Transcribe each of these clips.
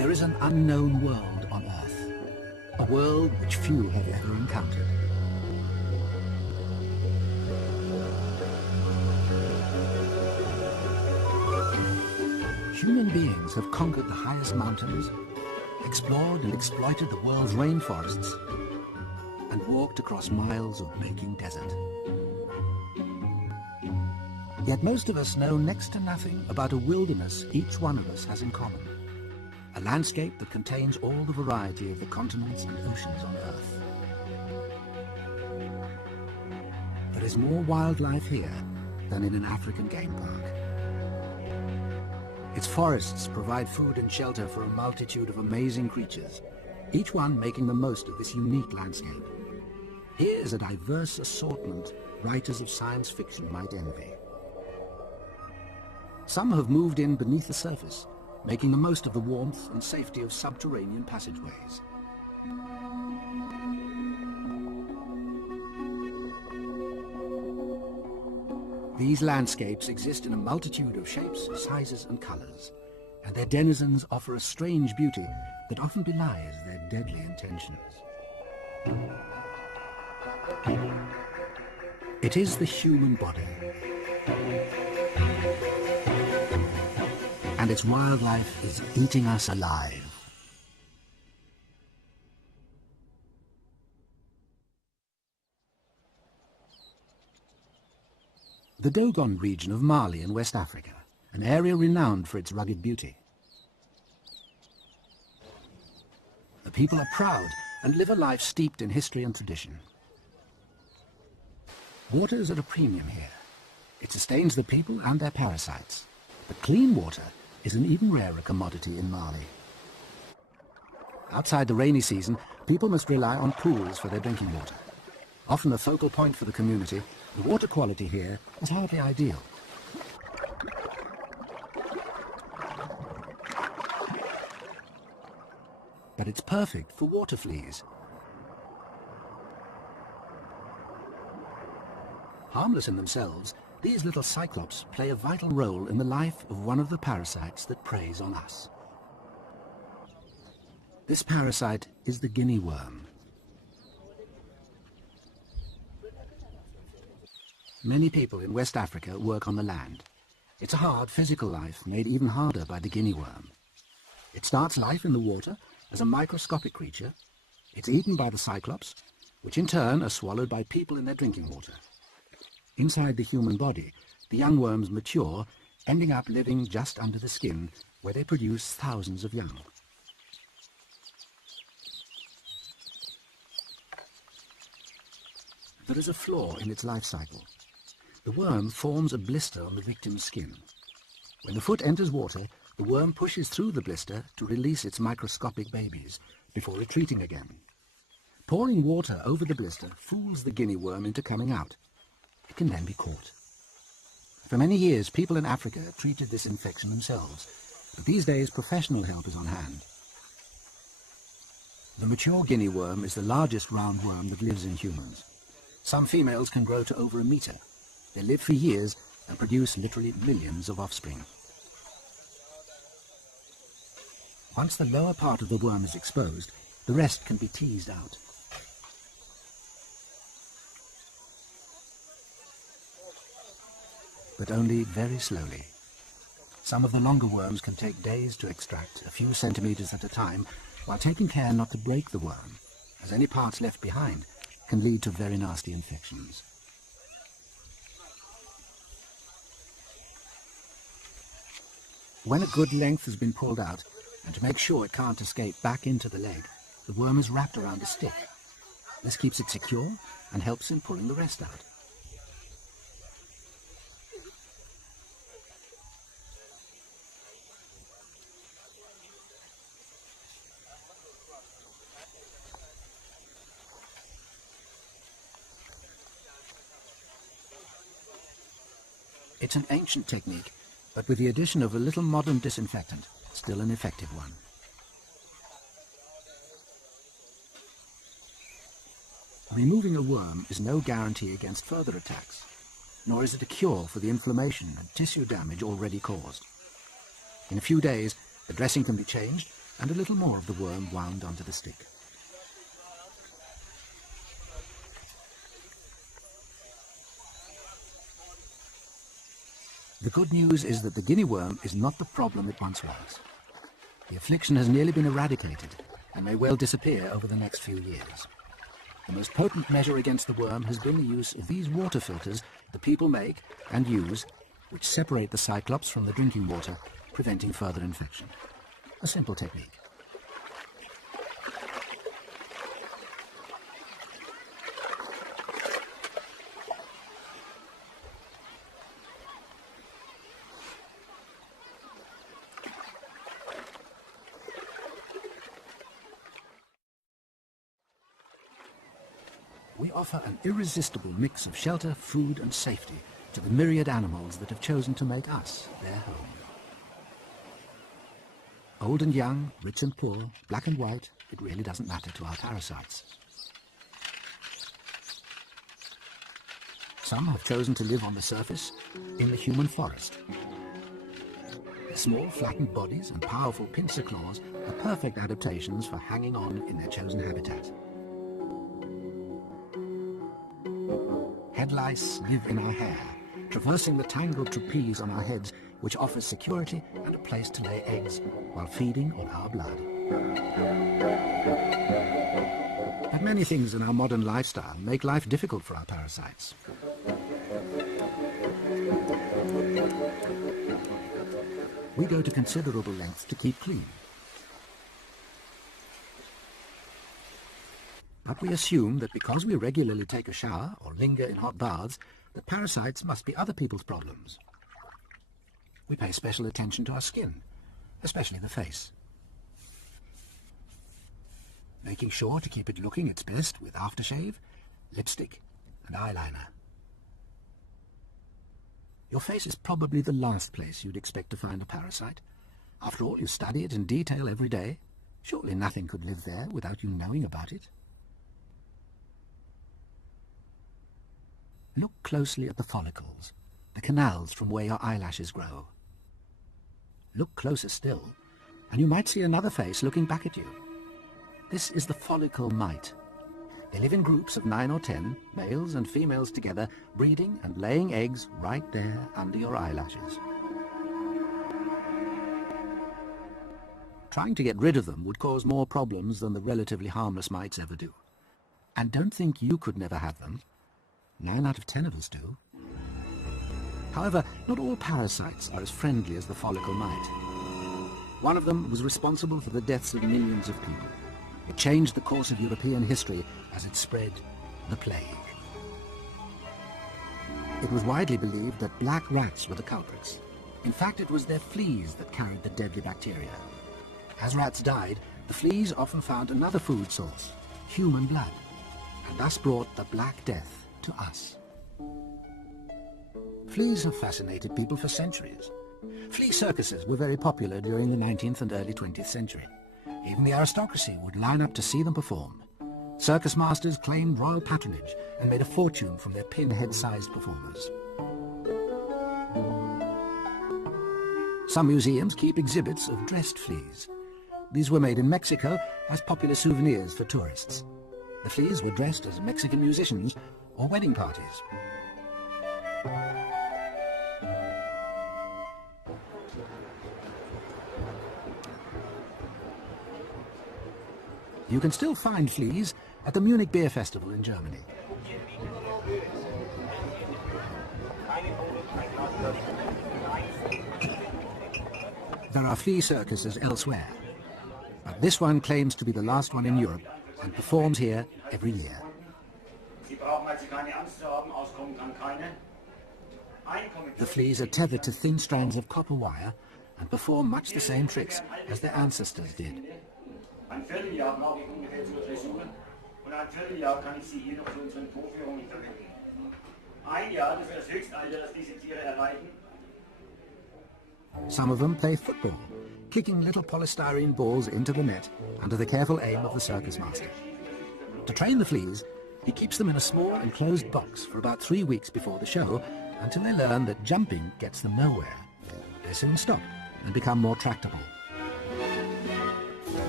There is an unknown world on Earth, a world which few have ever encountered. Human beings have conquered the highest mountains, explored and exploited the world's rainforests, and walked across miles of baking desert. Yet most of us know next to nothing about a wilderness each one of us has in common. A landscape that contains all the variety of the continents and oceans on Earth. There is more wildlife here than in an African game park. Its forests provide food and shelter for a multitude of amazing creatures, each one making the most of this unique landscape. Here is a diverse assortment writers of science fiction might envy. Some have moved in beneath the surface, making the most of the warmth and safety of subterranean passageways. These landscapes exist in a multitude of shapes, sizes and colors, and their denizens offer a strange beauty that often belies their deadly intentions. It is the human body, and its wildlife is eating us alive. The Dogon region of Mali in West Africa, an area renowned for its rugged beauty. The people are proud and live a life steeped in history and tradition. Water is at a premium here. It sustains the people and their parasites. But clean water is an even rarer commodity in Mali. Outside the rainy season, people must rely on pools for their drinking water. Often a focal point for the community, the water quality here is hardly ideal. But it's perfect for water fleas. Harmless in themselves, these little cyclops play a vital role in the life of one of the parasites that preys on us. This parasite is the guinea worm. Many people in West Africa work on the land. It's a hard physical life made even harder by the guinea worm. It starts life in the water as a microscopic creature. It's eaten by the cyclops, which in turn are swallowed by people in their drinking water. Inside the human body, the young worms mature, ending up living just under the skin, where they produce thousands of young. There is a flaw in its life cycle. The worm forms a blister on the victim's skin. When the foot enters water, the worm pushes through the blister to release its microscopic babies, before retreating again. Pouring water over the blister fools the guinea worm into coming out. It can then be caught. For many years, people in Africa treated this infection themselves, but these days professional help is on hand. The mature guinea worm is the largest roundworm that lives in humans. Some females can grow to over a meter. They live for years and produce literally millions of offspring. Once the lower part of the worm is exposed, the rest can be teased out. But only very slowly. Some of the longer worms can take days to extract, a few centimeters at a time, while taking care not to break the worm, as any parts left behind can lead to very nasty infections. When a good length has been pulled out, and to make sure it can't escape back into the leg, the worm is wrapped around a stick. This keeps it secure and helps in pulling the rest out. It's an ancient technique, but with the addition of a little modern disinfectant, still an effective one. Removing a worm is no guarantee against further attacks, nor is it a cure for the inflammation and tissue damage already caused. In a few days, the dressing can be changed and a little more of the worm wound onto the stick. The good news is that the guinea worm is not the problem it once was. The affliction has nearly been eradicated and may well disappear over the next few years. The most potent measure against the worm has been the use of these water filters the people make and use, which separate the cyclops from the drinking water, preventing further infection. A simple technique. We offer an irresistible mix of shelter, food and safety to the myriad animals that have chosen to make us their home. Old and young, rich and poor, black and white, it really doesn't matter to our parasites. Some have chosen to live on the surface, in the human forest. Their small, flattened bodies and powerful pincer claws are perfect adaptations for hanging on in their chosen habitat. Head lice live in our hair, traversing the tangled trapeze on our heads, which offers security and a place to lay eggs while feeding on our blood. But many things in our modern lifestyle make life difficult for our parasites. We go to considerable lengths to keep clean. But we assume that because we regularly take a shower or linger in hot baths, that parasites must be other people's problems. We pay special attention to our skin, especially the face, making sure to keep it looking its best with aftershave, lipstick and eyeliner. Your face is probably the last place you'd expect to find a parasite. After all, you study it in detail every day. Surely nothing could live there without you knowing about it. Look closely at the follicles, the canals from where your eyelashes grow. Look closer still, and you might see another face looking back at you. This is the follicle mite. They live in groups of 9 or 10, males and females together, breeding and laying eggs right there under your eyelashes. Trying to get rid of them would cause more problems than the relatively harmless mites ever do. And don't think you could never have them. 9 out of 10 of us do. However, not all parasites are as friendly as the follicle mite. One of them was responsible for the deaths of millions of people. It changed the course of European history as it spread the plague. It was widely believed that black rats were the culprits. In fact, it was their fleas that carried the deadly bacteria. As rats died, the fleas often found another food source, human blood, and thus brought the Black Death to us. Fleas have fascinated people for centuries. Flea circuses were very popular during the 19th and early 20th century. Even the aristocracy would line up to see them perform. Circus masters claimed royal patronage and made a fortune from their pinhead-sized performers. Some museums keep exhibits of dressed fleas. These were made in Mexico as popular souvenirs for tourists. The fleas were dressed as Mexican musicians or wedding parties. You can still find fleas at the Munich Beer Festival in Germany. There are flea circuses elsewhere, but this one claims to be the last one in Europe and performs here every year. The fleas are tethered to thin strands of copper wire and perform much the same tricks as their ancestors did. Ein Vierteljahr brauche ich ungefähr zur Dressur und ein Vierteljahr kann ich sie hier noch für unseren Vorführungen verwenden. Ein Jahr, das ist das Höchstalter, das diese Tiere erreichen. Some of them play football, kicking little polystyrene balls into the net under the careful aim of the circus master. To train the fleas, he keeps them in a small enclosed box for about 3 weeks before the show until they learn that jumping gets them nowhere. They soon stop and become more tractable.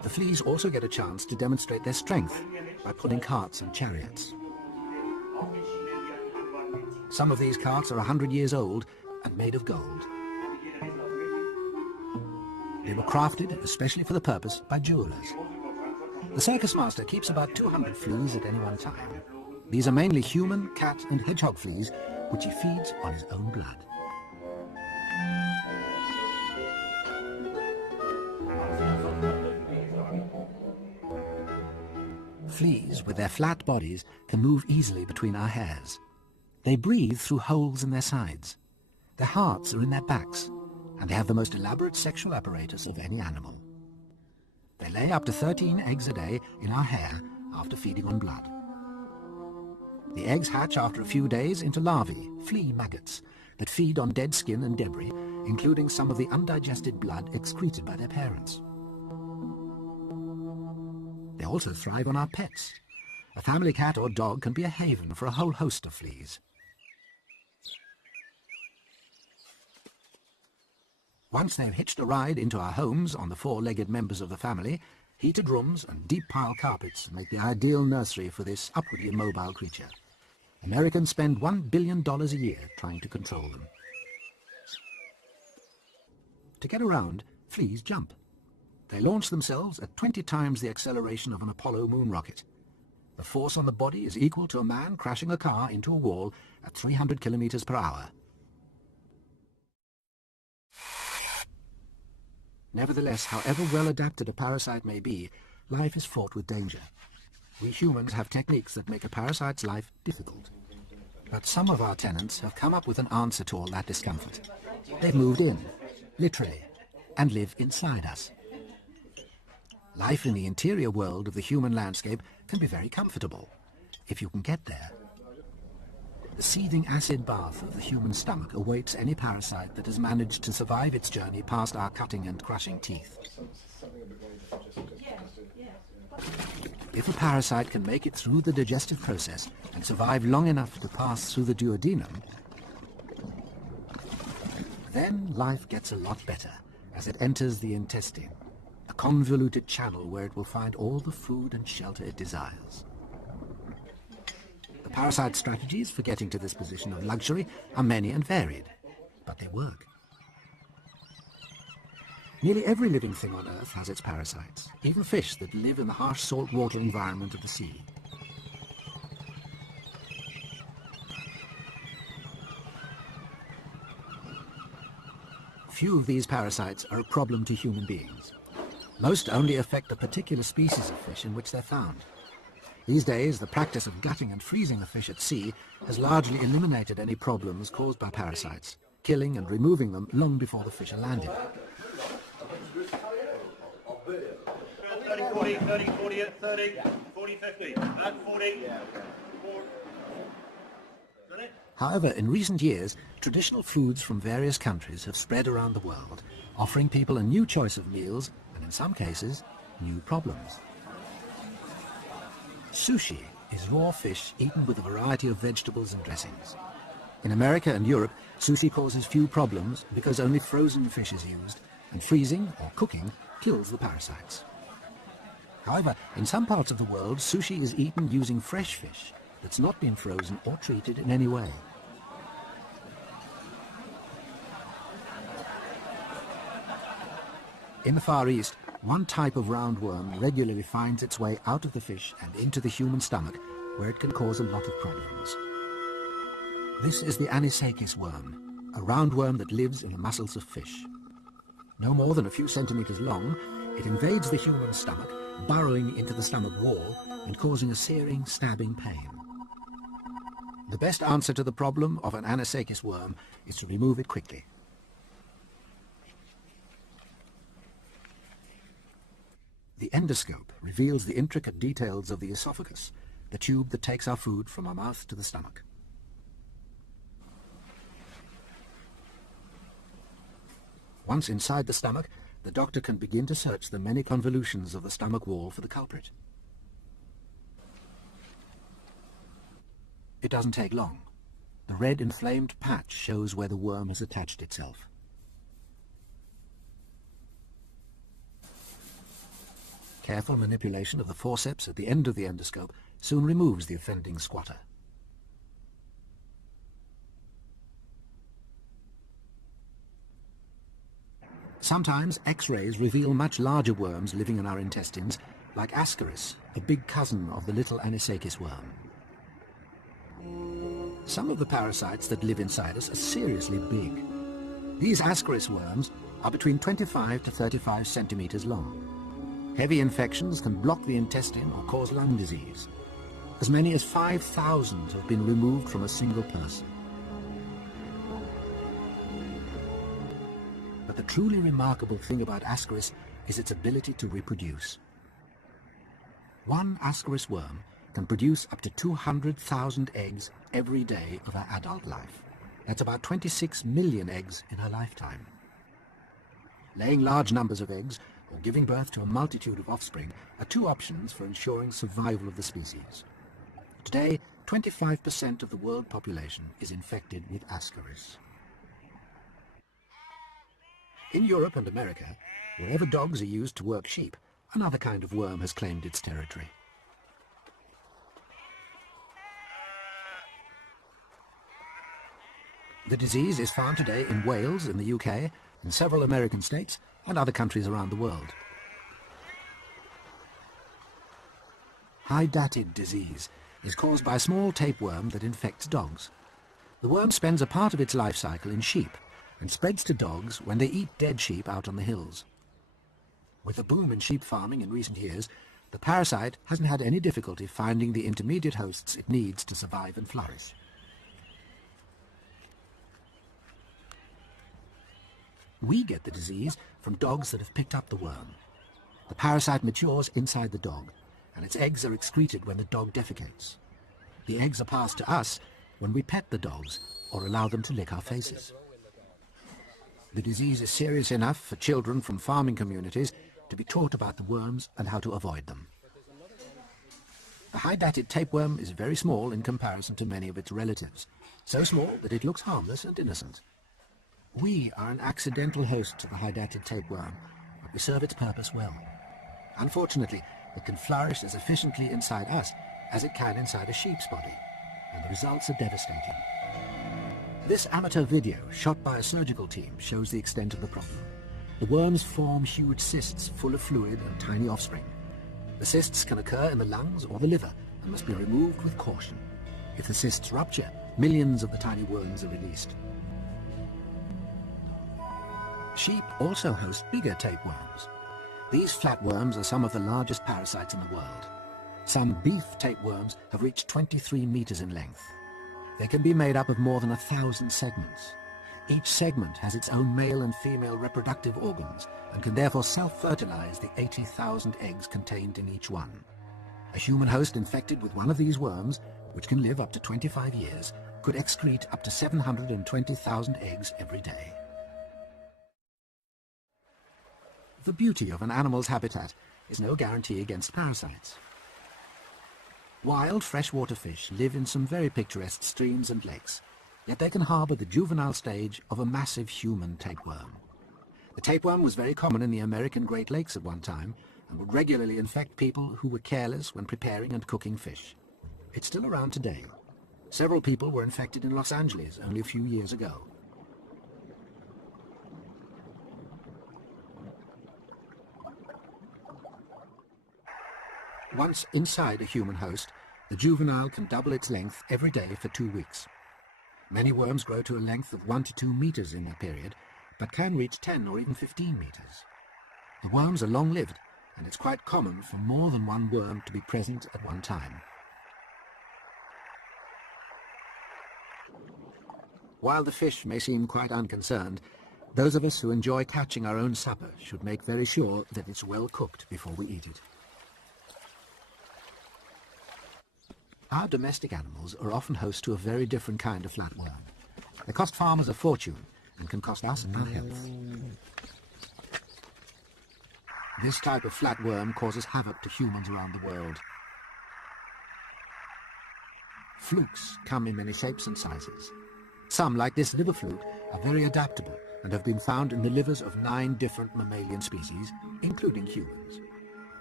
The fleas also get a chance to demonstrate their strength by pulling carts and chariots. Some of these carts are 100 years old and made of gold. They were crafted especially for the purpose by jewelers. The circus master keeps about 200 fleas at any one time. These are mainly human, cat and hedgehog fleas, which he feeds on his own blood. Fleas, with their flat bodies, can move easily between our hairs. They breathe through holes in their sides. Their hearts are in their backs, and they have the most elaborate sexual apparatus of any animal. They lay up to 13 eggs a day in our hair after feeding on blood. The eggs hatch after a few days into larvae, flea maggots, that feed on dead skin and debris, including some of the undigested blood excreted by their parents. They also thrive on our pets. A family cat or dog can be a haven for a whole host of fleas. Once they've hitched a ride into our homes on the four-legged members of the family, heated rooms and deep-pile carpets make the ideal nursery for this upwardly immobile creature. Americans spend $1 billion a year trying to control them. To get around, fleas jump. They launch themselves at 20 times the acceleration of an Apollo moon rocket. The force on the body is equal to a man crashing a car into a wall at 300 kilometers per hour. Nevertheless, however well adapted a parasite may be, life is fraught with danger. We humans have techniques that make a parasite's life difficult. But some of our tenants have come up with an answer to all that discomfort. They've moved in, literally, and live inside us. Life in the interior world of the human landscape can be very comfortable, if you can get there. The seething acid bath of the human stomach awaits any parasite that has managed to survive its journey past our cutting and crushing teeth. If a parasite can make it through the digestive process and survive long enough to pass through the duodenum, then life gets a lot better as it enters the intestine, a convoluted channel where it will find all the food and shelter it desires. The parasite strategies for getting to this position of luxury are many and varied, but they work. Nearly every living thing on Earth has its parasites, even fish that live in the harsh saltwater environment of the sea. Few of these parasites are a problem to human beings. Most only affect a particular species of fish in which they're found. These days, the practice of gutting and freezing the fish at sea has largely eliminated any problems caused by parasites, killing and removing them long before the fish are landed. 30, 40, 30, 40, 30, 40, 50. Back 40. However, in recent years, traditional foods from various countries have spread around the world, offering people a new choice of meals and, in some cases, new problems. Sushi is raw fish eaten with a variety of vegetables and dressings. In America and Europe, sushi causes few problems because only frozen fish is used, and freezing or cooking kills the parasites. However, in some parts of the world, sushi is eaten using fresh fish that's not been frozen or treated in any way. In the Far East, one type of roundworm regularly finds its way out of the fish and into the human stomach, where it can cause a lot of problems. This is the anisakis worm, a roundworm that lives in the muscles of fish. No more than a few centimeters long, it invades the human stomach, burrowing into the stomach wall and causing a searing, stabbing pain. The best answer to the problem of an anisakis worm is to remove it quickly. The endoscope reveals the intricate details of the esophagus, the tube that takes our food from our mouth to the stomach. Once inside the stomach, the doctor can begin to search the many convolutions of the stomach wall for the culprit. It doesn't take long. The red inflamed patch shows where the worm has attached itself. Careful manipulation of the forceps at the end of the endoscope soon removes the offending squatter. Sometimes X-rays reveal much larger worms living in our intestines, like Ascaris, a big cousin of the little Anisakis worm. Some of the parasites that live inside us are seriously big. These Ascaris worms are between 25 to 35 centimeters long. Heavy infections can block the intestine or cause lung disease. As many as 5,000 have been removed from a single person. But the truly remarkable thing about Ascaris is its ability to reproduce. One Ascaris worm can produce up to 200,000 eggs every day of her adult life. That's about 26 million eggs in her lifetime. Laying large numbers of eggs or giving birth to a multitude of offspring are two options for ensuring survival of the species. Today, 25% of the world population is infected with Ascaris. In Europe and America, wherever dogs are used to work sheep, another kind of worm has claimed its territory. The disease is found today in Wales, in the UK, in several American states, and other countries around the world. Hydatid disease is caused by a small tapeworm that infects dogs. The worm spends a part of its life cycle in sheep and spreads to dogs when they eat dead sheep out on the hills. With the boom in sheep farming in recent years, the parasite hasn't had any difficulty finding the intermediate hosts it needs to survive and flourish. We get the disease from dogs that have picked up the worm. The parasite matures inside the dog, and its eggs are excreted when the dog defecates. The eggs are passed to us when we pet the dogs or allow them to lick our faces. The disease is serious enough for children from farming communities to be taught about the worms and how to avoid them. The hydatid tapeworm is very small in comparison to many of its relatives, so small that it looks harmless and innocent. We are an accidental host to the hydatid tapeworm, but we serve its purpose well. Unfortunately, it can flourish as efficiently inside us as it can inside a sheep's body, and the results are devastating. This amateur video, shot by a surgical team, shows the extent of the problem. The worms form huge cysts full of fluid and tiny offspring. The cysts can occur in the lungs or the liver and must be removed with caution. If the cysts rupture, millions of the tiny worms are released. Sheep also host bigger tapeworms. These flatworms are some of the largest parasites in the world. Some beef tapeworms have reached 23 meters in length. They can be made up of more than 1,000 segments. Each segment has its own male and female reproductive organs and can therefore self-fertilize the 80,000 eggs contained in each one. A human host infected with one of these worms, which can live up to 25 years, could excrete up to 720,000 eggs every day. The beauty of an animal's habitat is no guarantee against parasites. Wild freshwater fish live in some very picturesque streams and lakes, yet they can harbour the juvenile stage of a massive human tapeworm. The tapeworm was very common in the American Great Lakes at one time and would regularly infect people who were careless when preparing and cooking fish. It's still around today. Several people were infected in Los Angeles only a few years ago. Once inside a human host, the juvenile can double its length every day for 2 weeks. Many worms grow to a length of 1 to 2 meters in that period, but can reach 10 or even 15 meters. The worms are long-lived, and it's quite common for more than one worm to be present at one time. While the fish may seem quite unconcerned, those of us who enjoy catching our own supper should make very sure that it's well cooked before we eat it. Our domestic animals are often host to a very different kind of flatworm. They cost farmers a fortune and can cost us our health. This type of flatworm causes havoc to humans around the world. Flukes come in many shapes and sizes. Some, like this liver fluke, are very adaptable and have been found in the livers of 9 different mammalian species, including humans.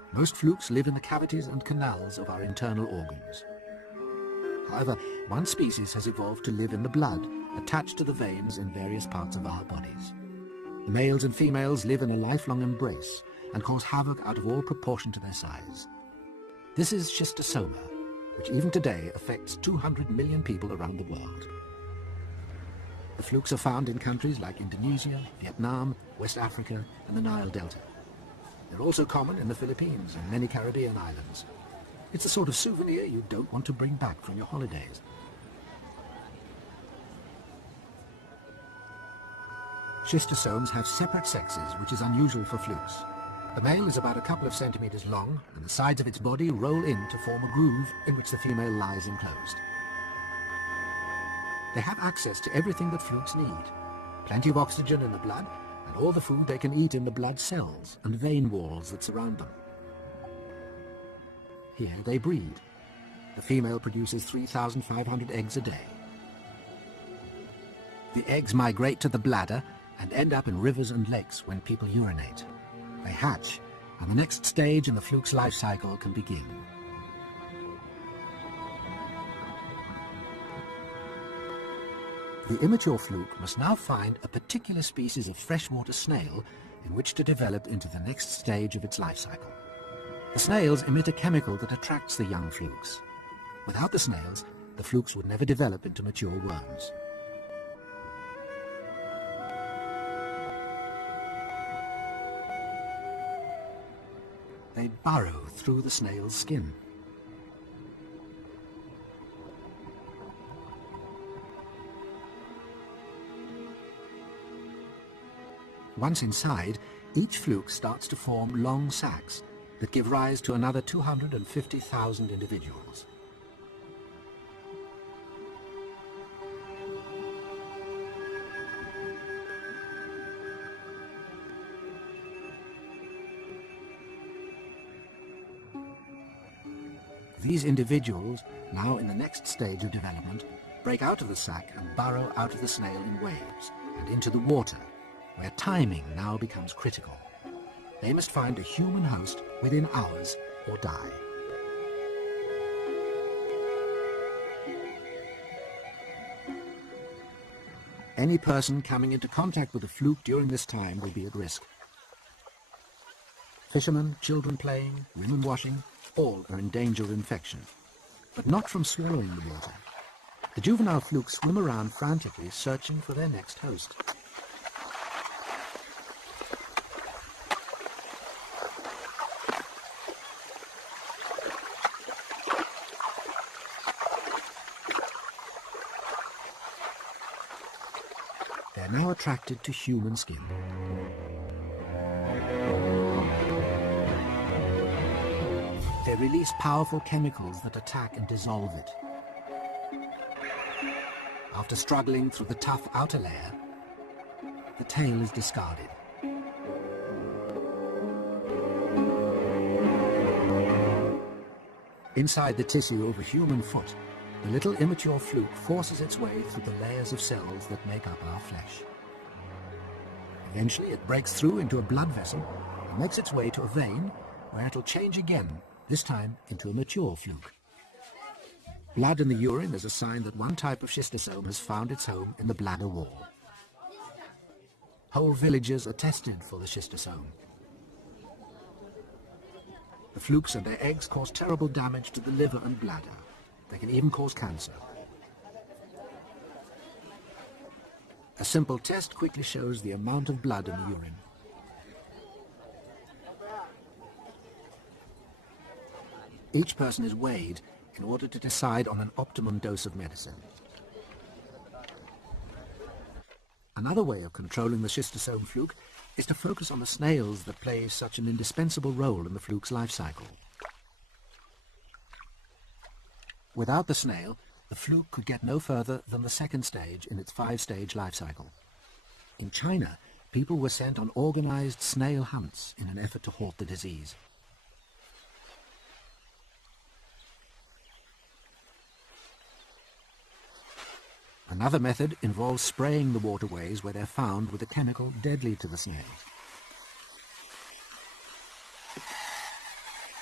Most flukes live in the cavities and canals of our internal organs. However, one species has evolved to live in the blood, attached to the veins in various parts of our bodies. The males and females live in a lifelong embrace and cause havoc out of all proportion to their size. This is schistosoma, which even today affects 200 million people around the world. The flukes are found in countries like Indonesia, Vietnam, West Africa, and the Nile Delta. They're also common in the Philippines and many Caribbean islands. It's the sort of souvenir you don't want to bring back from your holidays. Schistosomes have separate sexes, which is unusual for flukes. The male is about a couple of centimeters long, and the sides of its body roll in to form a groove in which the female lies enclosed. They have access to everything that flukes need. Plenty of oxygen in the blood, and all the food they can eat in the blood cells and vein walls that surround them. Here they breed. The female produces 3,500 eggs a day. The eggs migrate to the bladder and end up in rivers and lakes when people urinate. They hatch, and the next stage in the fluke's life cycle can begin. The immature fluke must now find a particular species of freshwater snail in which to develop into the next stage of its life cycle. The snails emit a chemical that attracts the young flukes. Without the snails, the flukes would never develop into mature worms. They burrow through the snail's skin. Once inside, each fluke starts to form long sacs that give rise to another 250,000 individuals. These individuals, now in the next stage of development, break out of the sac and burrow out of the snail in waves and into the water, where timing now becomes critical. They must find a human host within hours or die. Any person coming into contact with a fluke during this time will be at risk. Fishermen, children playing, women washing, all are in danger of infection, but not from swallowing the water. The juvenile flukes swim around frantically, searching for their next host. They're now attracted to human skin. They release powerful chemicals that attack and dissolve it. After struggling through the tough outer layer, the tail is discarded. Inside the tissue of a human foot, the little immature fluke forces its way through the layers of cells that make up our flesh. Eventually it breaks through into a blood vessel and makes its way to a vein where it'll change again, this time into a mature fluke. Blood in the urine is a sign that one type of schistosome has found its home in the bladder wall. Whole villages are tested for the schistosome. The flukes and their eggs cause terrible damage to the liver and bladder. They can even cause cancer. A simple test quickly shows the amount of blood in the urine. Each person is weighed in order to decide on an optimum dose of medicine. Another way of controlling the schistosome fluke is to focus on the snails that play such an indispensable role in the fluke's life cycle. Without the snail, the fluke could get no further than the second stage in its 5-stage life cycle. In China, people were sent on organized snail hunts in an effort to halt the disease. Another method involves spraying the waterways where they're found with a chemical deadly to the snails.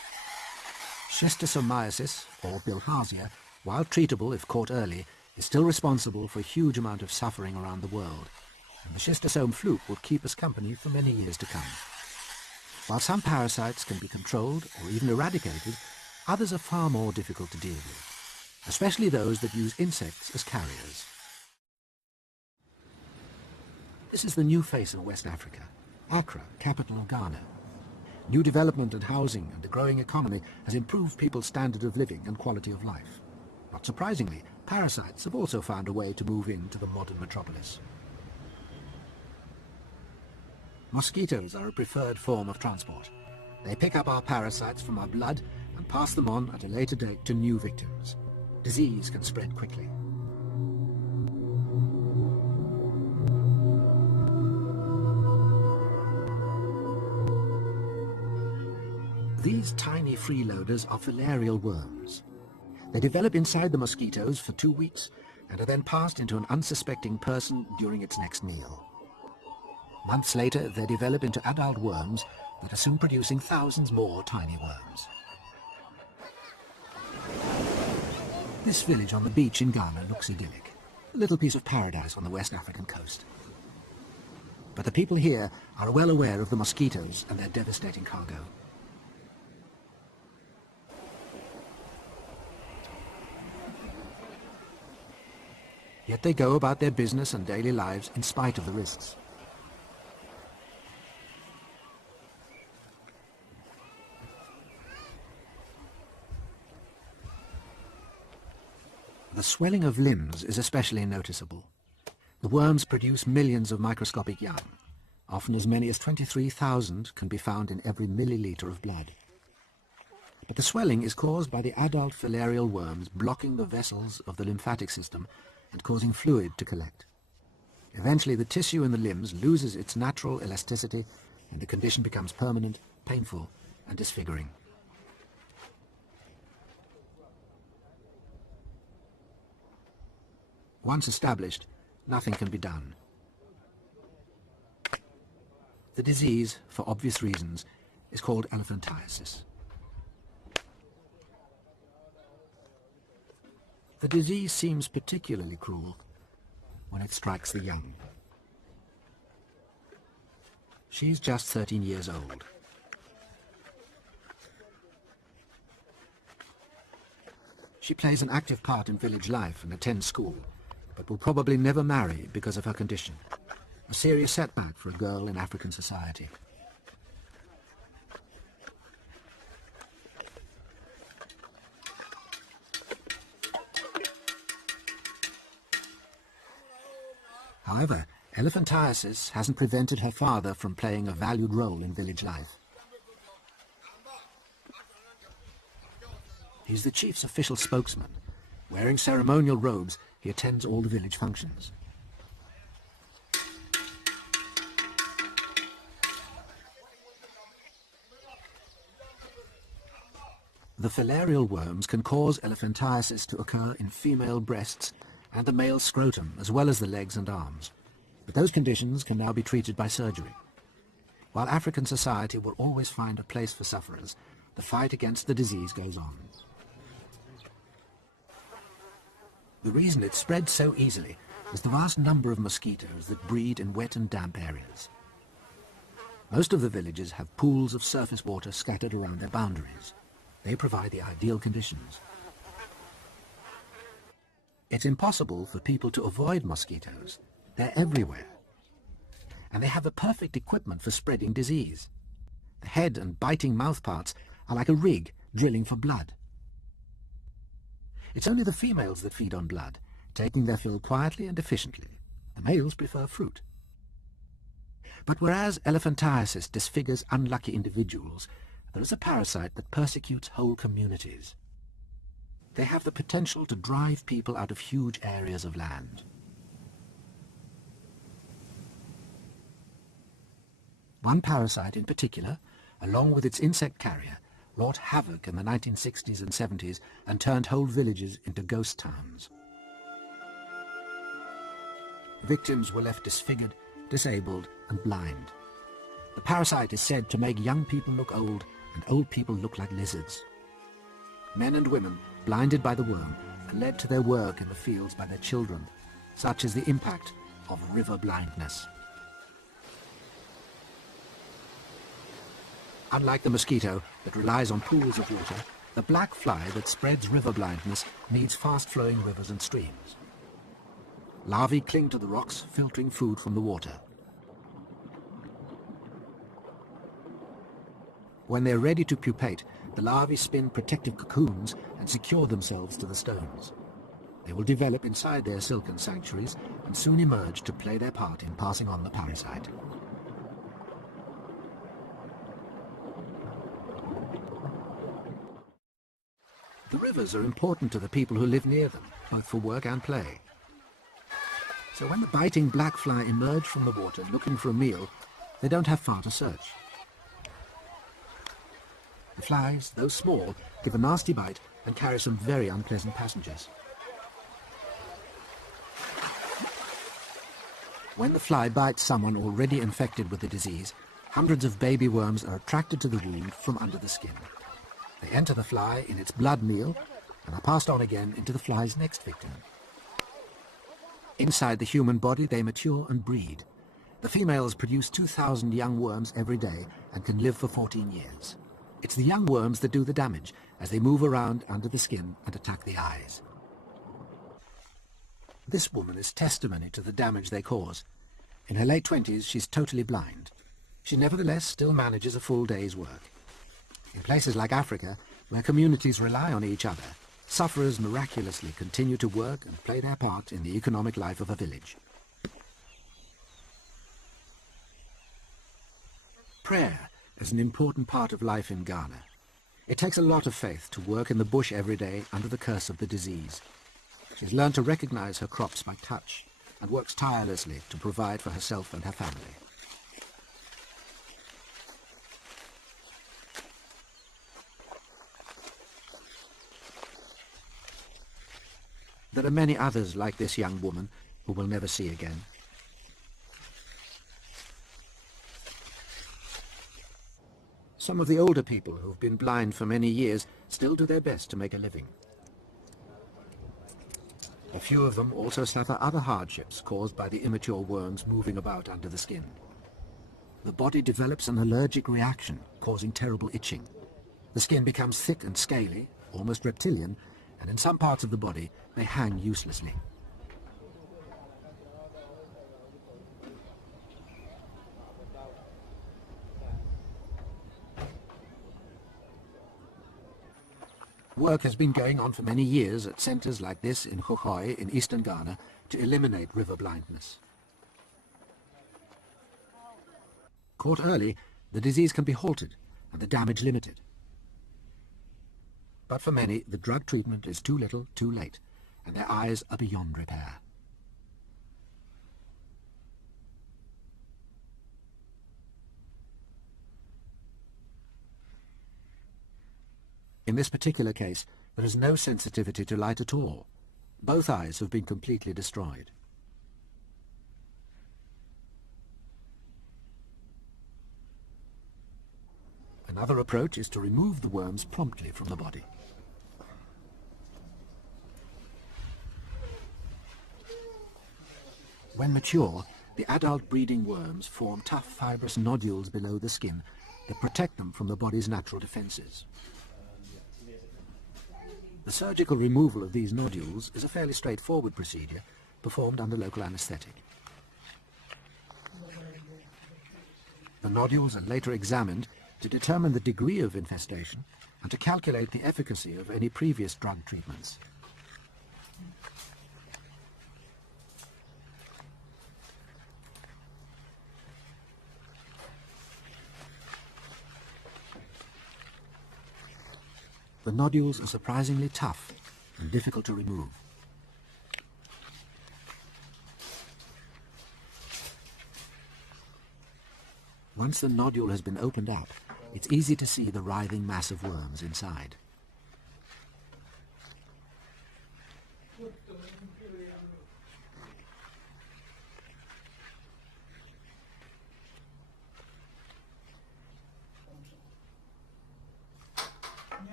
Schistosomiasis, or bilharzia, while treatable if caught early, is still responsible for a huge amount of suffering around the world, and the schistosome fluke will keep us company for many years to come. While some parasites can be controlled or even eradicated, others are far more difficult to deal with, especially those that use insects as carriers. This is the new face of West Africa, Accra, capital of Ghana. New development and housing and the growing economy has improved people's standard of living and quality of life. Not surprisingly, parasites have also found a way to move into the modern metropolis. Mosquitoes are a preferred form of transport. They pick up our parasites from our blood and pass them on at a later date to new victims. Disease can spread quickly. These tiny freeloaders are filarial worms. They develop inside the mosquitoes for 2 weeks and are then passed into an unsuspecting person during its next meal. Months later, they develop into adult worms that are soon producing thousands more tiny worms. This village on the beach in Ghana looks idyllic, a little piece of paradise on the West African coast. But the people here are well aware of the mosquitoes and their devastating cargo. Yet they go about their business and daily lives in spite of the risks. The swelling of limbs is especially noticeable. The worms produce millions of microscopic young. Often as many as 23,000 can be found in every milliliter of blood. But the swelling is caused by the adult filarial worms blocking the vessels of the lymphatic system and causing fluid to collect. Eventually the tissue in the limbs loses its natural elasticity and the condition becomes permanent, painful and disfiguring. Once established, nothing can be done. The disease, for obvious reasons, is called elephantiasis. The disease seems particularly cruel when it strikes the young. She's just 13 years old. She plays an active part in village life and attends school, but will probably never marry because of her condition, a serious setback for a girl in African society. However, elephantiasis hasn't prevented her father from playing a valued role in village life. He's the chief's official spokesman. Wearing ceremonial robes, he attends all the village functions. The filarial worms can cause elephantiasis to occur in female breasts and the male scrotum, as well as the legs and arms. But those conditions can now be treated by surgery. While African society will always find a place for sufferers, the fight against the disease goes on. The reason it spreads so easily is the vast number of mosquitoes that breed in wet and damp areas. Most of the villages have pools of surface water scattered around their boundaries. They provide the ideal conditions. It's impossible for people to avoid mosquitoes. They're everywhere. And they have the perfect equipment for spreading disease. The head and biting mouthparts are like a rig drilling for blood. It's only the females that feed on blood, taking their fill quietly and efficiently. The males prefer fruit. But whereas elephantiasis disfigures unlucky individuals, there is a parasite that persecutes whole communities. They have the potential to drive people out of huge areas of land. One parasite in particular, along with its insect carrier, wrought havoc in the 1960s and 70s and turned whole villages into ghost towns. Victims were left disfigured, disabled and blind. The parasite is said to make young people look old and old people look like lizards. Men and women, blinded by the worm, are led to their work in the fields by their children. Such is the impact of river blindness. Unlike the mosquito that relies on pools of water, the black fly that spreads river blindness needs fast-flowing rivers and streams. Larvae cling to the rocks, filtering food from the water. When they're ready to pupate, the larvae spin protective cocoons and secure themselves to the stones. They will develop inside their silken sanctuaries and soon emerge to play their part in passing on the parasite. The rivers are important to the people who live near them, both for work and play. So when the biting black fly emerge from the water looking for a meal, they don't have far to search. The flies, though small, give a nasty bite and carry some very unpleasant passengers. When the fly bites someone already infected with the disease, hundreds of baby worms are attracted to the wound from under the skin. They enter the fly in its blood meal and are passed on again into the fly's next victim. Inside the human body they mature and breed. The females produce 2,000 young worms every day and can live for 14 years. It's the young worms that do the damage as they move around under the skin and attack the eyes. This woman is testimony to the damage they cause. In her late 20s, she's totally blind. She nevertheless still manages a full day's work. In places like Africa, where communities rely on each other, sufferers miraculously continue to work and play their part in the economic life of a village. Prayer is an important part of life in Ghana. It takes a lot of faith to work in the bush every day under the curse of the disease. She's learned to recognize her crops by touch and works tirelessly to provide for herself and her family. There are many others like this young woman who we'll never see again. Some of the older people who've been blind for many years still do their best to make a living. A few of them also suffer other hardships caused by the immature worms moving about under the skin. The body develops an allergic reaction, causing terrible itching. The skin becomes thick and scaly, almost reptilian, and in some parts of the body they hang uselessly. Work has been going on for many years at centres like this in Khokhoi in eastern Ghana to eliminate river blindness. Caught early, the disease can be halted and the damage limited. But for many, the drug treatment is too little, too late, and their eyes are beyond repair. In this particular case, there is no sensitivity to light at all. Both eyes have been completely destroyed. Another approach is to remove the worms promptly from the body. When mature, the adult breeding worms form tough fibrous nodules below the skin that protect them from the body's natural defenses. The surgical removal of these nodules is a fairly straightforward procedure performed under local anesthetic. The nodules are later examined to determine the degree of infestation and to calculate the efficacy of any previous drug treatments. The nodules are surprisingly tough and difficult to remove. Once the nodule has been opened up, it's easy to see the writhing mass of worms inside.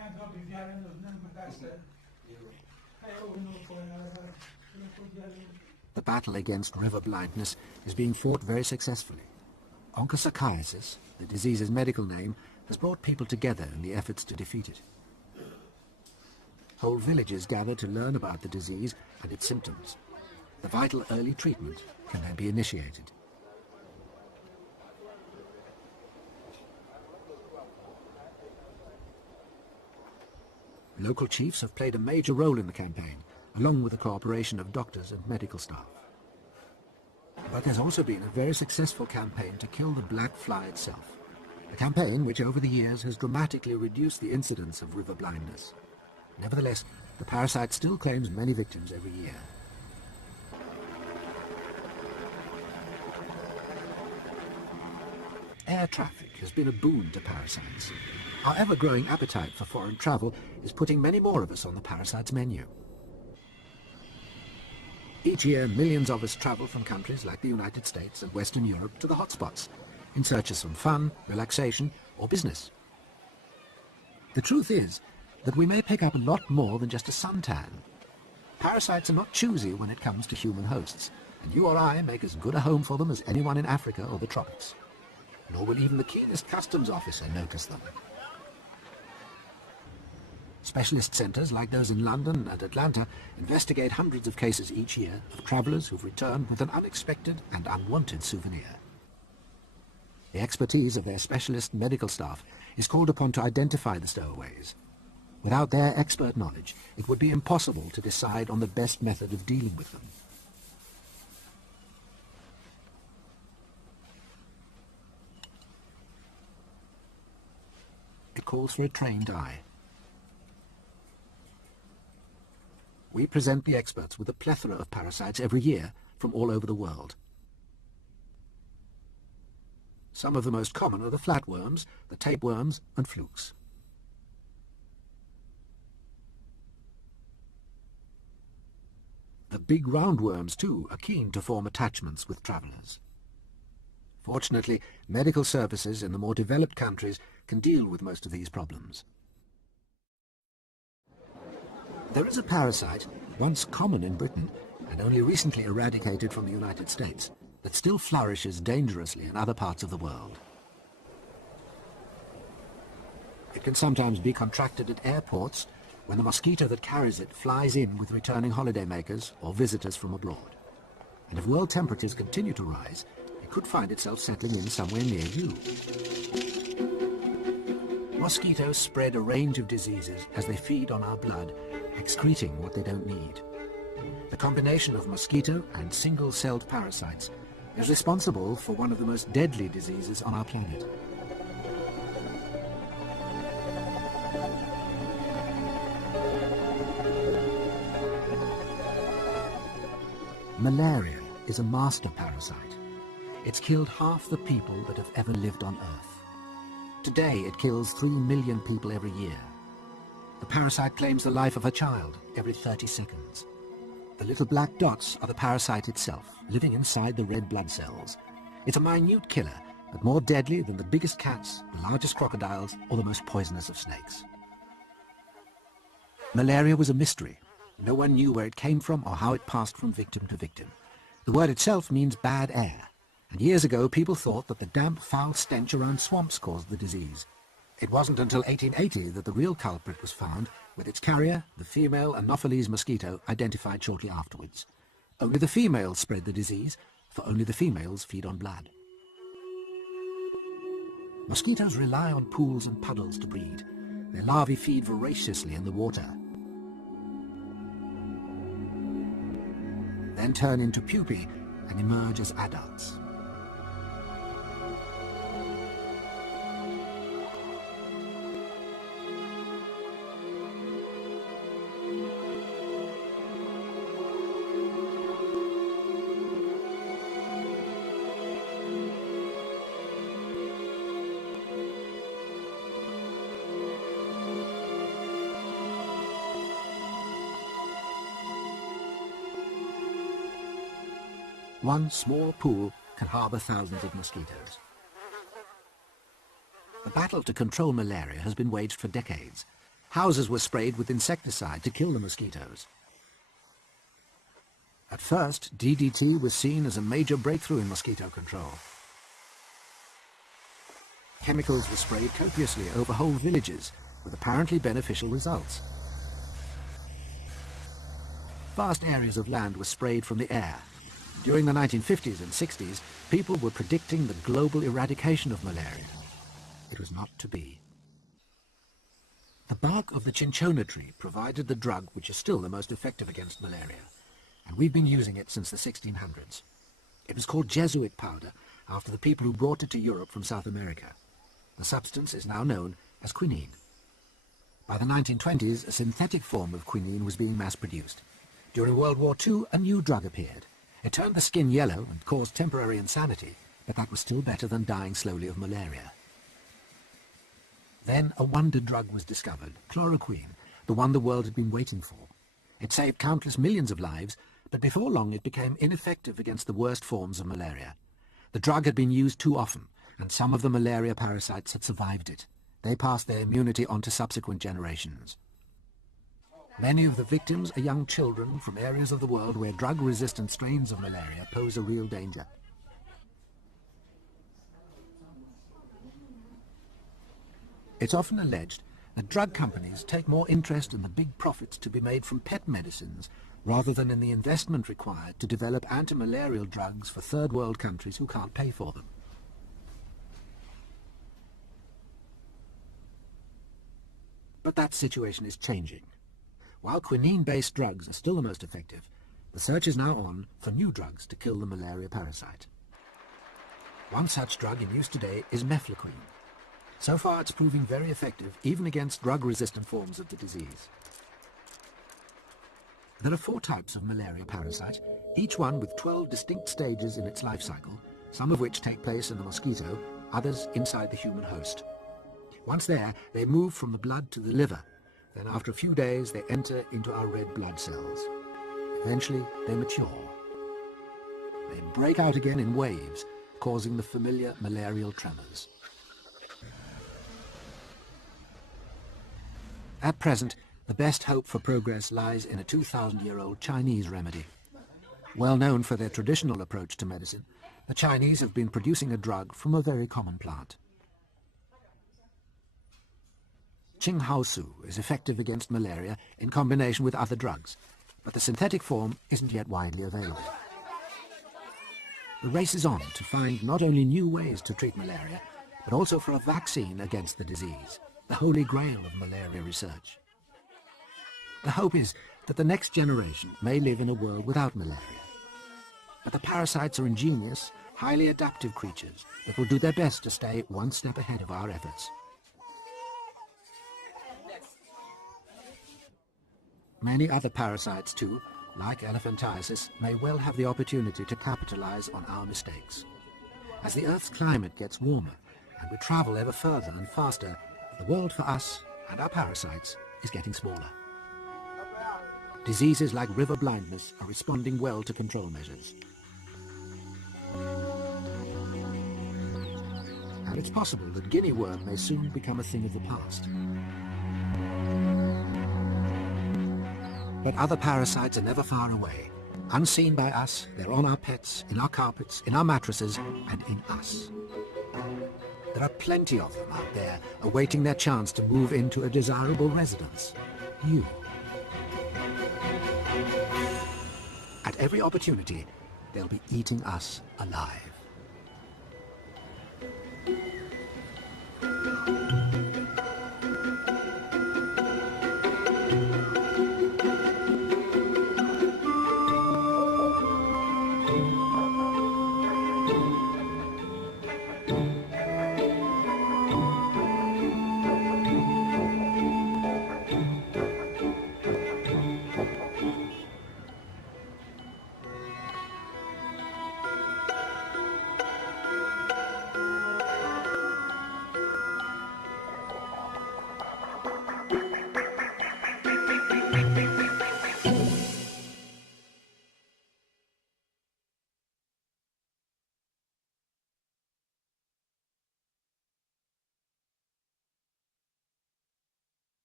The battle against river blindness is being fought very successfully. Onchocerciasis, the disease's medical name, has brought people together in the efforts to defeat it. Whole villages gather to learn about the disease and its symptoms. The vital early treatment can then be initiated. Local chiefs have played a major role in the campaign, along with the cooperation of doctors and medical staff. But there's also been a very successful campaign to kill the black fly itself, a campaign which over the years has dramatically reduced the incidence of river blindness. Nevertheless, the parasite still claims many victims every year. Air traffic has been a boon to parasites. Our ever-growing appetite for foreign travel is putting many more of us on the parasites menu. Each year, millions of us travel from countries like the United States and Western Europe to the hotspots, in search of some fun, relaxation, or business. The truth is that we may pick up a lot more than just a suntan. Parasites are not choosy when it comes to human hosts, and you or I make as good a home for them as anyone in Africa or the tropics. Nor will even the keenest customs officer notice them. Specialist centres like those in London and Atlanta investigate hundreds of cases each year of travellers who've returned with an unexpected and unwanted souvenir. The expertise of their specialist medical staff is called upon to identify the stowaways. Without their expert knowledge, it would be impossible to decide on the best method of dealing with them. It calls for a trained eye. We present the experts with a plethora of parasites every year from all over the world. Some of the most common are the flatworms, the tapeworms, and flukes. The big roundworms, too, are keen to form attachments with travellers. Fortunately, medical services in the more developed countries can deal with most of these problems. There is a parasite, once common in Britain and only recently eradicated from the United States, that still flourishes dangerously in other parts of the world. It can sometimes be contracted at airports when the mosquito that carries it flies in with returning holidaymakers or visitors from abroad. And if world temperatures continue to rise, it could find itself settling in somewhere near you. Mosquitoes spread a range of diseases as they feed on our blood, excreting what they don't need. The combination of mosquito and single-celled parasites is responsible for one of the most deadly diseases on our planet. Malaria is a master parasite. It's killed half the people that have ever lived on Earth. Today it kills 3 million people every year. The parasite claims the life of a child every 30 seconds. The little black dots are the parasite itself, living inside the red blood cells. It's a minute killer, but more deadly than the biggest cats, the largest crocodiles, or the most poisonous of snakes. Malaria was a mystery. No one knew where it came from or how it passed from victim to victim. The word itself means bad air, and years ago people thought that the damp, foul stench around swamps caused the disease. It wasn't until 1880 that the real culprit was found, with its carrier, the female Anopheles mosquito, identified shortly afterwards. Only the females spread the disease, for only the females feed on blood. Mosquitoes rely on pools and puddles to breed. Their larvae feed voraciously in the water, then turn into pupae and emerge as adults. One small pool can harbour thousands of mosquitoes. The battle to control malaria has been waged for decades. Houses were sprayed with insecticide to kill the mosquitoes. At first, DDT was seen as a major breakthrough in mosquito control. Chemicals were sprayed copiously over whole villages, with apparently beneficial results. Vast areas of land were sprayed from the air. During the 1950s and 60s, people were predicting the global eradication of malaria. It was not to be. The bark of the cinchona tree provided the drug which is still the most effective against malaria, and we've been using it since the 1600s. It was called Jesuit powder after the people who brought it to Europe from South America. The substance is now known as quinine. By the 1920s, a synthetic form of quinine was being mass-produced. During World War II, a new drug appeared. It turned the skin yellow and caused temporary insanity, but that was still better than dying slowly of malaria. Then a wonder drug was discovered, chloroquine, the one the world had been waiting for. It saved countless millions of lives, but before long it became ineffective against the worst forms of malaria. The drug had been used too often, and some of the malaria parasites had survived it. They passed their immunity on to subsequent generations. Many of the victims are young children from areas of the world where drug-resistant strains of malaria pose a real danger. It's often alleged that drug companies take more interest in the big profits to be made from pet medicines rather than in the investment required to develop anti-malarial drugs for third world countries who can't pay for them. But that situation is changing. While quinine-based drugs are still the most effective, the search is now on for new drugs to kill the malaria parasite. One such drug in use today is mefloquine. So far it's proving very effective even against drug-resistant forms of the disease. There are 4 types of malaria parasite, each one with 12 distinct stages in its life cycle, some of which take place in the mosquito, others inside the human host. Once there, they move from the blood to the liver. Then after a few days, they enter into our red blood cells. Eventually, they mature. They break out again in waves, causing the familiar malarial tremors. At present, the best hope for progress lies in a 2,000-year-old Chinese remedy. Well known for their traditional approach to medicine, the Chinese have been producing a drug from a very common plant. Qinghaosu is effective against malaria in combination with other drugs, but the synthetic form isn't yet widely available. The race is on to find not only new ways to treat malaria, but also for a vaccine against the disease, the holy grail of malaria research. The hope is that the next generation may live in a world without malaria. But the parasites are ingenious, highly adaptive creatures that will do their best to stay one step ahead of our efforts. Many other parasites too, like elephantiasis, may well have the opportunity to capitalize on our mistakes. As the Earth's climate gets warmer and we travel ever further and faster, the world for us and our parasites is getting smaller. Diseases like river blindness are responding well to control measures. And it's possible that guinea worm may soon become a thing of the past. But other parasites are never far away. Unseen by us, they're on our pets, in our carpets, in our mattresses, and in us. There are plenty of them out there, awaiting their chance to move into a desirable residence. You. At every opportunity, they'll be eating us alive.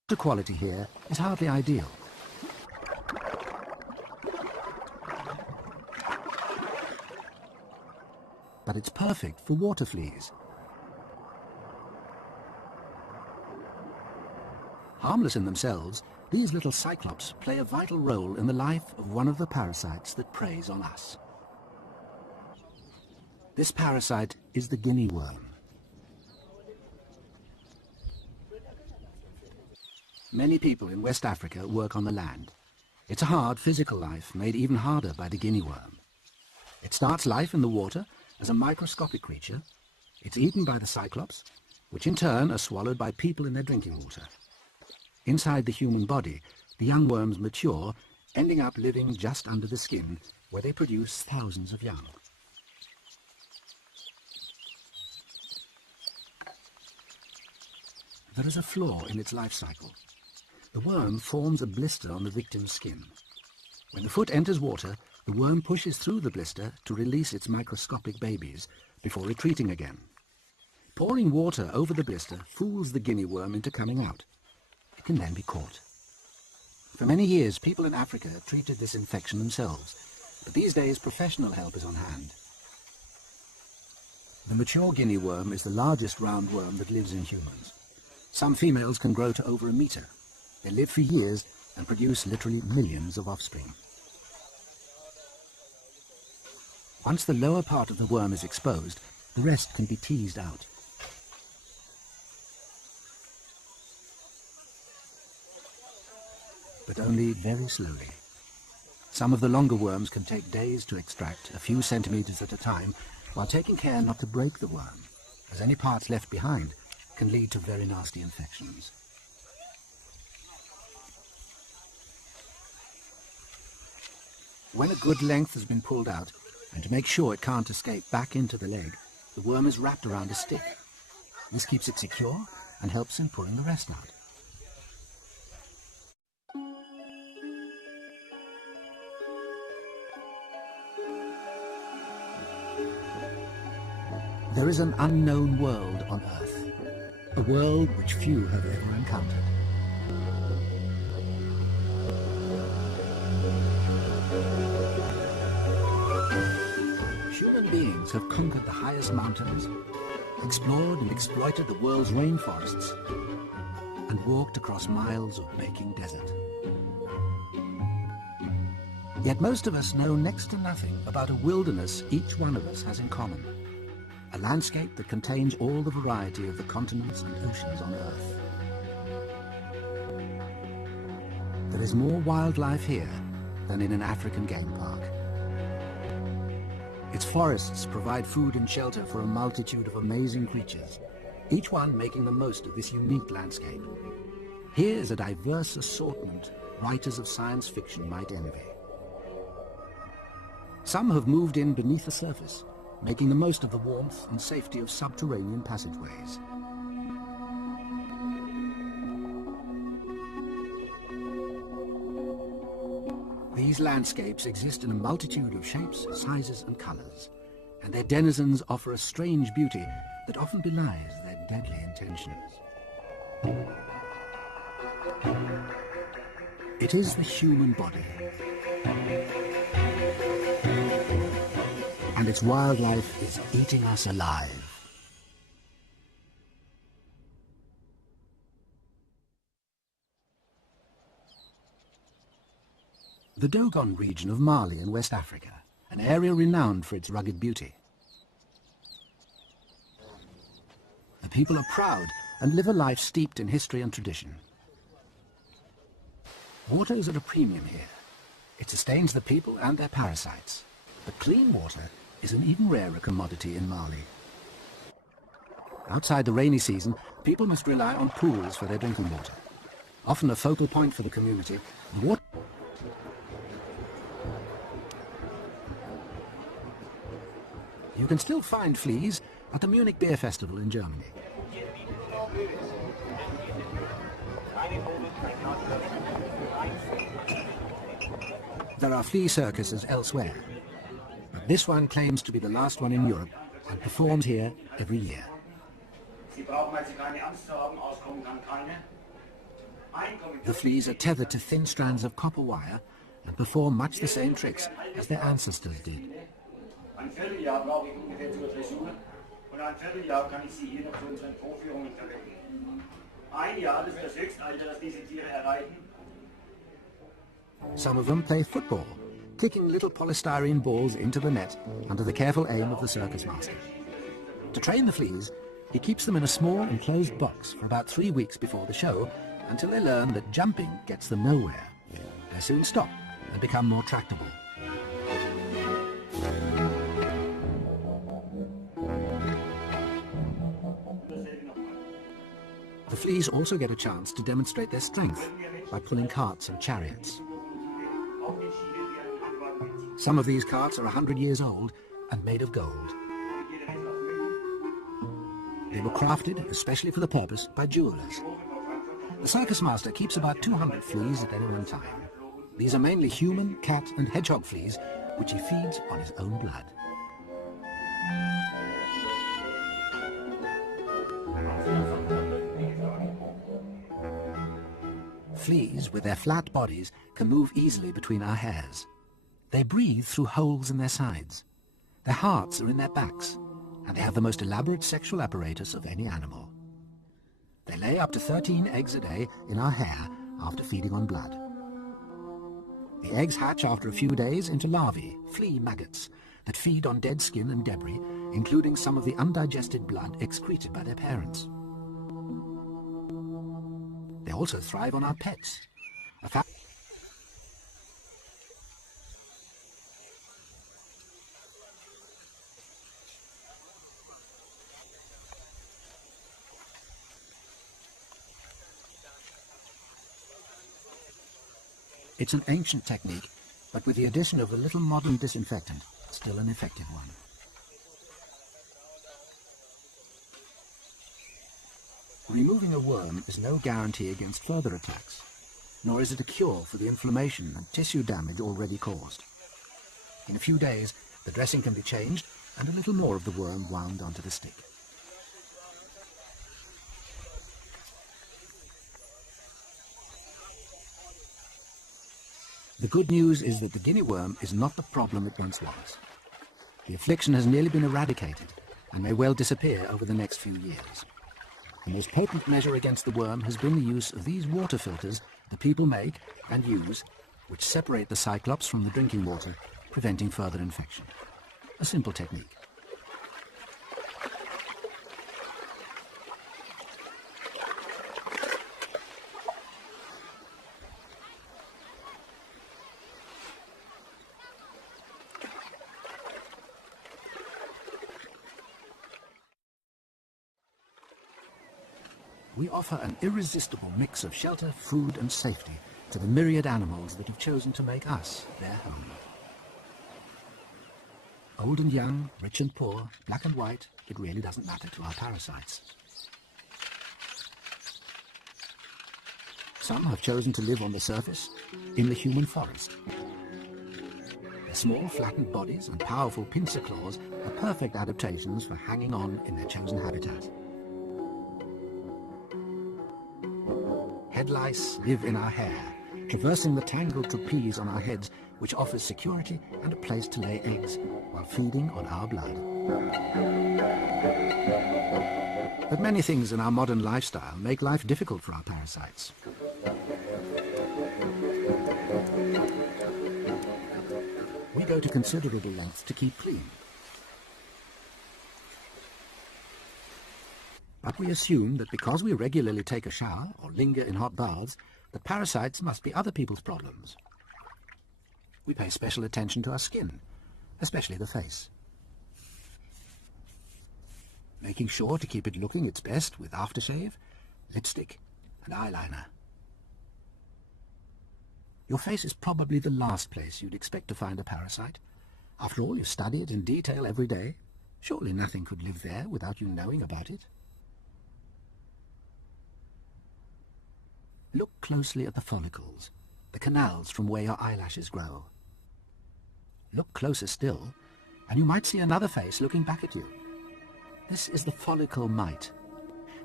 The quality here is hardly ideal. But it's perfect for water fleas. Harmless in themselves, these little cyclops play a vital role in the life of one of the parasites that preys on us. This parasite is the guinea worm. Many people in West Africa work on the land. It's a hard physical life made even harder by the guinea worm. It starts life in the water as a microscopic creature. It's eaten by the cyclops, which in turn are swallowed by people in their drinking water. Inside the human body, the young worms mature, ending up living just under the skin, where they produce thousands of young. There is a flaw in its life cycle. The worm forms a blister on the victim's skin. When the foot enters water, the worm pushes through the blister to release its microscopic babies before retreating again. Pouring water over the blister fools the guinea worm into coming out. It can then be caught. For many years, people in Africa treated this infection themselves, but these days professional help is on hand. The mature guinea worm is the largest roundworm that lives in humans. Some females can grow to over a meter. They live for years and produce literally millions of offspring. Once the lower part of the worm is exposed, the rest can be teased out. But only very slowly. Some of the longer worms can take days to extract, a few centimeters at a time, while taking care not to break the worm, as any parts left behind can lead to very nasty infections. When a good length has been pulled out, and to make sure it can't escape back into the leg, the worm is wrapped around a stick. This keeps it secure and helps in pulling the rest out. There is an unknown world on Earth, a world which few have ever encountered. Human beings have conquered the highest mountains, explored and exploited the world's rainforests, and walked across miles of baking desert. Yet most of us know next to nothing about a wilderness each one of us has in common. A landscape that contains all the variety of the continents and oceans on Earth. There is more wildlife here than in an African game park. Its forests provide food and shelter for a multitude of amazing creatures, each one making the most of this unique landscape. Here is a diverse assortment writers of science fiction might envy. Some have moved in beneath the surface, making the most of the warmth and safety of subterranean passageways. These landscapes exist in a multitude of shapes, sizes and colors, and their denizens offer a strange beauty that often belies their deadly intentions. It is the human body, and its wildlife is eating us alive. The Dogon region of Mali in West Africa, an area renowned for its rugged beauty. The people are proud and live a life steeped in history and tradition. Water is at a premium here. It sustains the people and their parasites. But clean water is an even rarer commodity in Mali. Outside the rainy season, people must rely on pools for their drinking water. Often a focal point for the community, water you can still find fleas at the Munich Beer Festival in Germany. There are flea circuses elsewhere, but this one claims to be the last one in Europe and performs here every year. Sie brauchen also keine Angst zu haben, auskommen kann keine. The fleas are tethered to thin strands of copper wire and perform much the same tricks as their ancestors did. Ein Vierteljahr brauche ich ungefähr zur Dressur und ein Vierteljahr kann ich Sie hier noch zu unseren Vorführungen verwenden. Ein Jahr, das ist das Höchstalter, das diese Tiere erreichen. Some of them play football, kicking little polystyrene balls into the net under the careful aim of the circus master. To train the fleas, he keeps them in a small enclosed box for about 3 weeks before the show until they learn that jumping gets them nowhere. They soon stop and become more tractable. The fleas also get a chance to demonstrate their strength by pulling carts and chariots. Some of these carts are 100 years old and made of gold. They were crafted especially for the purpose by jewelers. The circus master keeps about 200 fleas at any one time. These are mainly human, cat and hedgehog fleas, which he feeds on his own blood. Fleas, with their flat bodies, can move easily between our hairs. They breathe through holes in their sides. Their hearts are in their backs, and they have the most elaborate sexual apparatus of any animal. They lay up to 13 eggs a day in our hair after feeding on blood. The eggs hatch after a few days into larvae, flea maggots, that feed on dead skin and debris, including some of the undigested blood excreted by their parents. They also thrive on our pets. It's an ancient technique, but with the addition of a little modern disinfectant, still an effective one. Removing a worm is no guarantee against further attacks, nor is it a cure for the inflammation and tissue damage already caused. In a few days, the dressing can be changed and a little more of the worm wound onto the stick. The good news is that the guinea worm is not the problem it once was. The affliction has nearly been eradicated and may well disappear over the next few years. The most potent measure against the worm has been the use of these water filters the people make and use, which separate the cyclops from the drinking water, preventing further infection. A simple technique. We offer an irresistible mix of shelter, food and safety to the myriad animals that have chosen to make us their home. Old and young, rich and poor, black and white, it really doesn't matter to our parasites. Some have chosen to live on the surface, in the human forest. Their small, flattened bodies and powerful pincer claws are perfect adaptations for hanging on in their chosen habitat. Head lice live in our hair, traversing the tangled trapeze on our heads, which offers security and a place to lay eggs while feeding on our blood. But many things in our modern lifestyle make life difficult for our parasites. We go to considerable lengths to keep clean. But we assume that because we regularly take a shower or linger in hot baths, that parasites must be other people's problems. We pay special attention to our skin, especially the face, making sure to keep it looking its best with aftershave, lipstick and eyeliner. Your face is probably the last place you'd expect to find a parasite. After all, you study it in detail every day. Surely nothing could live there without you knowing about it. Look closely at the follicles, the canals from where your eyelashes grow. Look closer still, and you might see another face looking back at you. This is the follicle mite.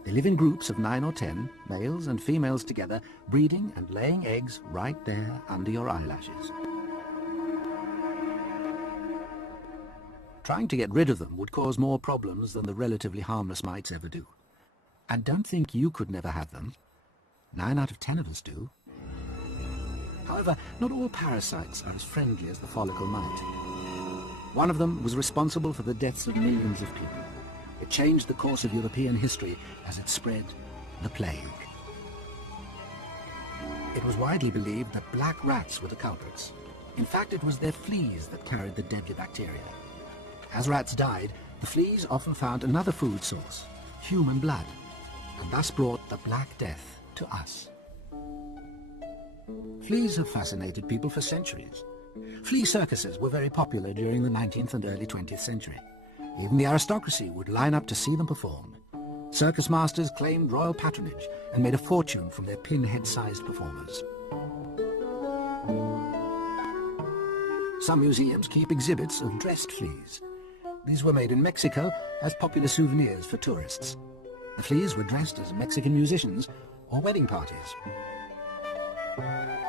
They live in groups of 9 or 10, males and females together, breeding and laying eggs right there under your eyelashes. Trying to get rid of them would cause more problems than the relatively harmless mites ever do. And don't think you could never have them. 9 out of 10 of us do. However, not all parasites are as friendly as the follicle mite. One of them was responsible for the deaths of millions of people. It changed the course of European history as it spread the plague. It was widely believed that black rats were the culprits. In fact, it was their fleas that carried the deadly bacteria. As rats died, the fleas often found another food source, human blood, and thus brought the Black Death to us. Fleas have fascinated people for centuries. Flea circuses were very popular during the 19th and early 20th century. Even the aristocracy would line up to see them perform. Circus masters claimed royal patronage and made a fortune from their pinhead-sized performers. Some museums keep exhibits of dressed fleas. These were made in Mexico as popular souvenirs for tourists. The fleas were dressed as Mexican musicians or wedding parties.